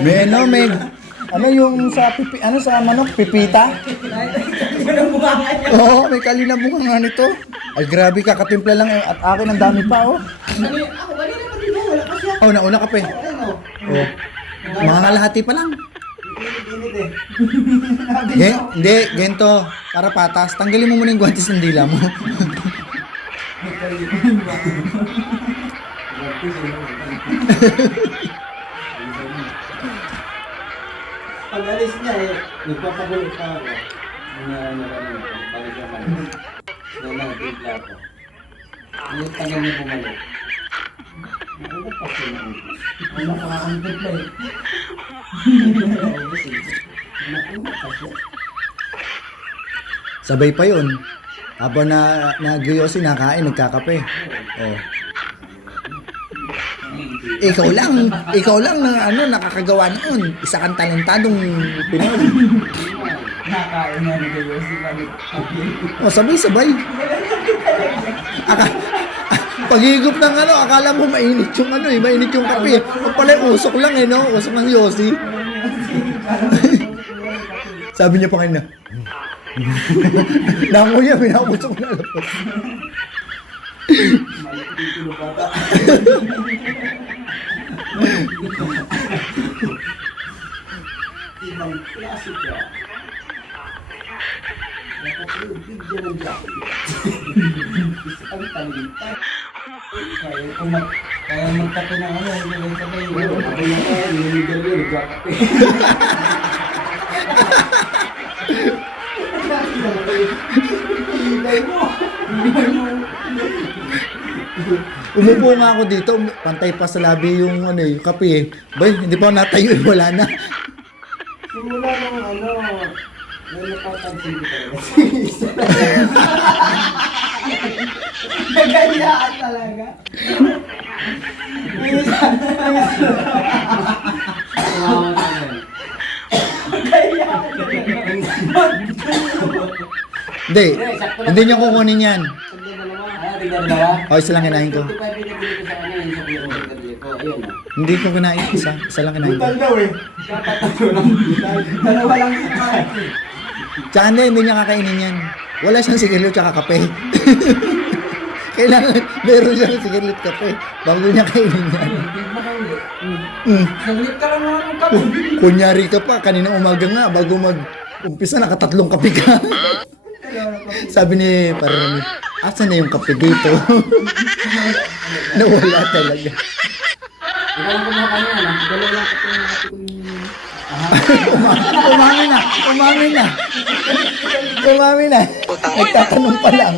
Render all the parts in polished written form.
May ano yung sa sa manok, pipita? Oo, may kalinabungan nga nito. Ay grabe, kakatimpla lang at akin ang dami pa oh. Ako, kanina pa dito, wala pa siya. Oh, nauna ka pa eh. Oh. Mga kalahati pa lang. Hindi, gento. Para patas. Tanggalin mo muna yung guwantes ng dila mo. Pag alis niya eh, nagpapagulo pa ako. Balik naman. Nagpipla ako. Yung tagal niya bumalik. Ano pa siya na ubus? Ano pa ang pipla eh? Ano pa siya? Sabay pa yun. Habang nag-yosi, nakain, nagkakape. Oh. Ikaw lang na nakakagawa noon. Isa kang talentadong Pinoy. Nakain na nag-yosi balik. Oh, sabay-sabay. Paghigop ng akala mo mainit yung mainit yung kape. Ang pala usok lang no? Usok ng yosi. Sabi niya pa kanina. Nanguya, pinapusok na lapos. Ibang klase ka. Nakapulubig dyan ang jacket. Isang talintad. Kaya magkape ng hindi sabay. Ako yung kaya, niligal yun, nagkakape. Umupo nga ako dito, pantay pa sa labi yung yung kape eh. Bay, hindi pa ako natayo, wala na. Simula nung may napapansin ko talaga. Naganyaan talaga. Wow, Hindi niya kukunin yan. dalawa. O, isa lang kinain ko. 55 pinabili ko sa kanya yung sa kuya ko. Pinabili ko. Ayun. Hindi ko kinain, isa lang kinain ko. daw eh. Dapat lang. Dalawa lang kinain. Tsaka hindi niya kakainin yan. Wala siyang sigarilyo tsaka kape. Kailangan meron siyang sigarilyo at kape bago niya kainin yan. Saglit ka lang naman ng kape. Kunyari ka pa, kanina umaga nga, bago mag-umpisa, nakatatlong kape ka. Sabi ni Parang, asan na yung kape dito? Nawala talaga. Ikaw lang kumuha kanina na. Dalawa lang kape ng kape ko yung... Umami na. Nagtatanong pa lang.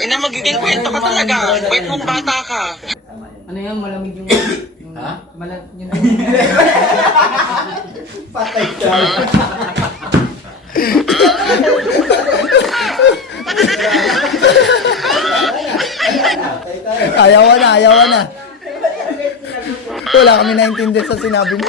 Ina, magiging kwento ka talaga. Wait mong bata ka. Ano yan? Malamig yung... Ha? Malamig yung... Patay ka. Ayawan na. Wala kami naintindihan sa sinabi mo.